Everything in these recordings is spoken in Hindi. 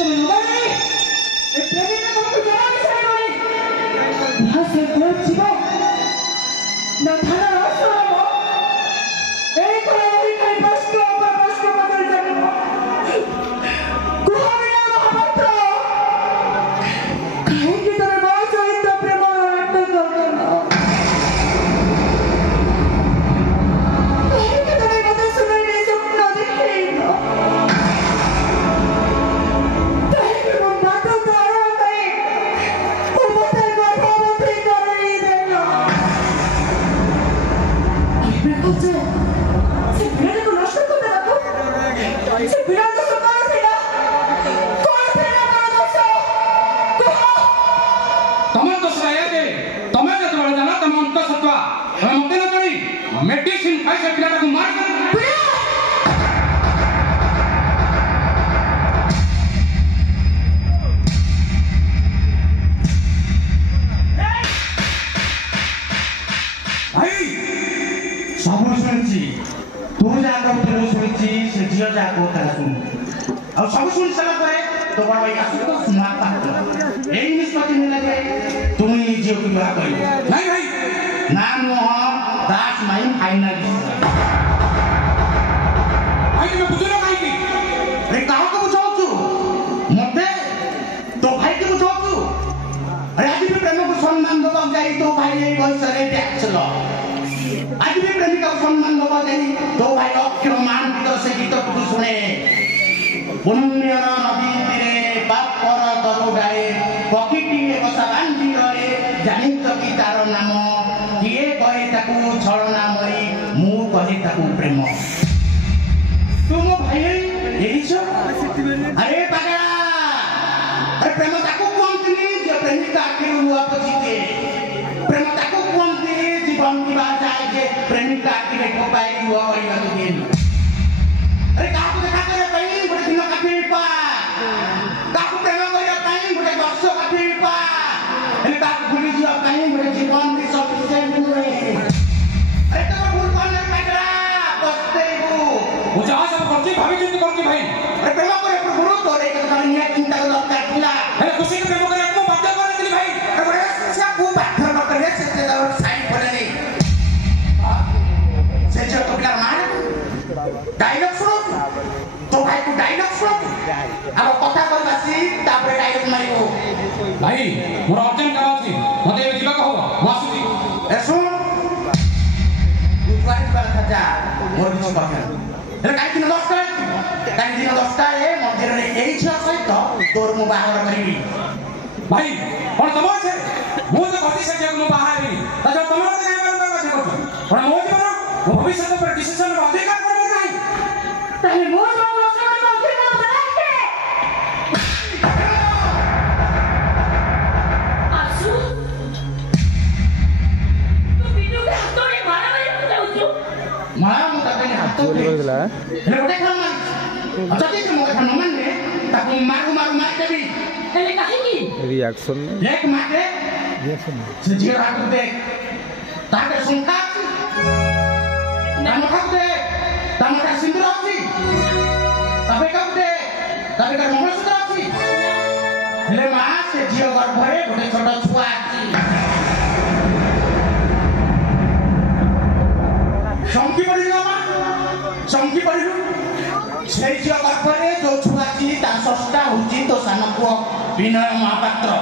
तुम मोबाइल ए प्रेमी ने तुमको जवाब छाड़ोनी यहाँ से कोई जीवो न थाना रास्ता हो एक कोई कहीं बस को बदल जाएगा कुहाड़िया महापात्र कहीं की तरह बहुत सही तो प्रेम और नाटक करना कहीं की तरह बातें सुनने नहीं सुनना दिखेगा कहीं की वो बातों का आया कहीं वो बातें को बहुत ही कर रही देगा मैं कुछ से बिना को नष्ट कर देना तो से बिना तो सरकार देना कौन देना करो दोस्तों तमन दोसरा यादे तमे के तोड़ जाना तम अंत सत्वा हम मते न करी मेडिसिन खाइ से पिलाटा को मार कर भाई सब सुनची तू जाको तेरे सुनची से जियो जाको तेरे सुन और सब सुन सारा करे तो बड़ा भाई आसु तो सुना पात एई निष्पत्ति ने लगे तुम ही जियो की बात करी नहीं भाई नाम मोहन दास माइन फाइनलिस्ट भाई तुम बुझलो काई की अरे काहो को बुझाऊ मते तो भाई के बुझाऊ अरे आज भी प्रेम को सम्मान दबा जाई तो भाई नहीं बस रे टैक्स लो आज भी प्रेमिका को सम्मान दबा जाई तो भाई अक्षर मान भीतर से गीत को सुने पुण्यर नदी तीरे बाप पर तरु गाए पक्षीटी बसा बांधी रहे जानित की तार नाम किए कहे ताकू छलना मई मु कहे ताकू प्रेम तुम भाई यही छो अरे पागला अरे प्रेम ताकू कोंतनी जे प्रेमिका के हुआ पछिते प्रेम ताकू कोंतनी जीवन की बात जाए जे प्रेमिका के ठोपाई हुआ वही दिन अरे काकू देखा करे कहीं बड़े दिन काफी पा काकू प्रेम करे कहीं बड़े वर्ष काफी पा अरे काकू भूली जिया कहीं बड़े जीवन की सब से मुरे अरे तो भूल कौन है पागला बसते को मुझे आज सब करती भाभी चिंता करती भाई अरे प्रेम करे गुरु तोरे के कहानी चिंता कर लगता है अरे खुशी के प्रेम करे आपको बाध्य करने के लिए भाई अरे बड़े से को बाध्य न करे से साइन पड़े नहीं से जो तो बिना मार डायलॉग सुनो तो भाई को डायलॉग सुनो अब कथा कर बसी तापर डायलॉग मारियो भाई मोर अर्जेंट काम अछि मते ए जीवा कहबो वासुजी ए सुन गुरुवार बार खजा मोर किछ कथा अरे काई दिन लॉस करे काई दिन लॉस करे मंदिर रे एई छ सहित तोर मु बाहर करबी भाई कोन तमो छे मु तो गति से जे मु बाहर आबी त जो तमो तो काय बार बार करछ कोन मो जीवन मो भविष्य पर डिसीजन अधिकार करबो नाही ताले मोर बाबा से अधिकार बनाए आसु तू बिनु के हातोरे मारा मारी जाउछु मारा मु ताके हाथ बोलला हे गोटे खान जति के मो कथा न मानले ताको मारू मार देबी एले काहे की रिएक्शन एक माटे रिएक्शन से जीरा को देख ताके सुनका तामठा दे तामठा सिंदूर अछि तबे कब दे तबे कर मंगलसूत्र अछि ले मा से जियो गर्भरे गोटे छोट छुआ अछि संकी पडिलो मा संकी पडिलो से जियो गर्भरे जो छुआ अछि ता सस्ता होची तो सानो पुओ विनय महापात्र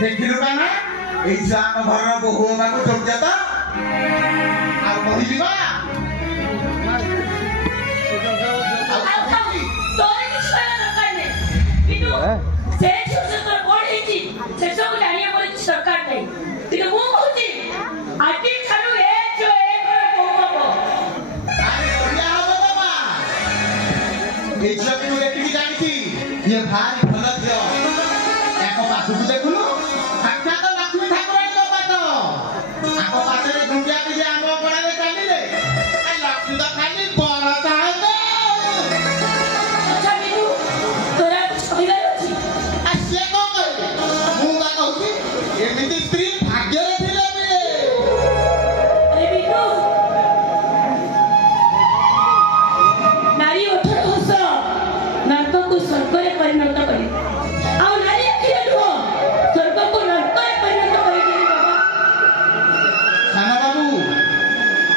देखिलु काना ए जान घर बहु बाबू जोग्यता आ कहि दिबा तोरे किछ कहला दरकार नै बिटू से छोटे तोर कोन हेची से सब जानिया भारी भल झियो एको पाछुकु देखुनु साक्षात लक्ष्मी ठाकुरानी को पात आको पातरे ढुंडिया के आंबो पड़ाले चालिले आ लक्ष्मी तो खाली बरत आवे अच्छा बिनु तोरा कुछ कहबार अछि आ से को कहबे मु बा कहूची एमिति स्त्री भाग्य रे थिले बे अरे बिनु नारी ओठर हस नरक को स्वर्ग रे परिणत करी आ नारी अखिरे नुह स्वर्ग को नरक रे परिणत करी देली बाबा साना बाबू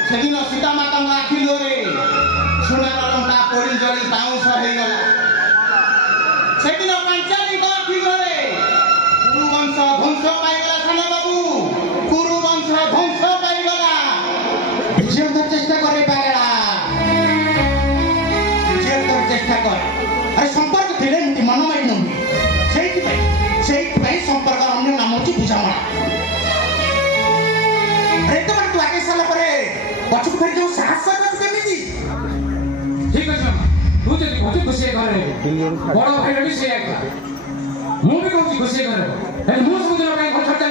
सेदिन सीता माता आखि लोरे सुनार लंका पोड़ी जड़ी पाउस हे गला सेदिन पांचाली को आखि लोरे कुरु वंश ध्वंस पाई गला साना बाबू कुरु वंश ध्वंस पाई गला बुझे तो चेष्टा करे पागला बुझे तो चेष्टा कर अरे संपर्क थिले मुति मन मारि न सेई भाई संपर्क अन्य नाम होची बुझामणा अरे तो तू आगे साला परे पछुक फेर जो साहस कर केमिति ठीक अछि मामा तू जदी कहती खुशी करे बड़ भाई रवि से एकला मु भी कहती खुशी करे ए मु सब दिन काई घर छटा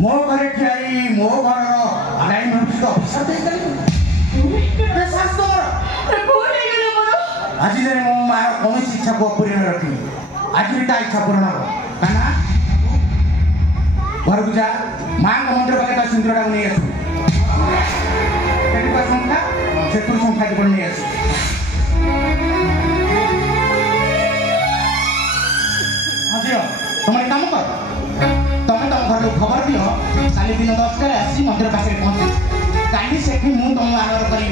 मो घरे ठियाई मो घर अलाइनमेंट को अफसर दे गई शास्त्र आज दिन मो मार कौन इच्छा को पूर्ण रखी आज ता इच्छा पूर्ण हो काना घर को जा मां मंदिर पाके ता सिंदूरटा नहीं आसु केटी संख्या सेतु संख्या को नहीं आसु हाजियो तुम काम कर तुम तुम घर खबर दियो काली दिन 10 आसी मंदिर पाखे पहुंची काली से मु तुम आदर करी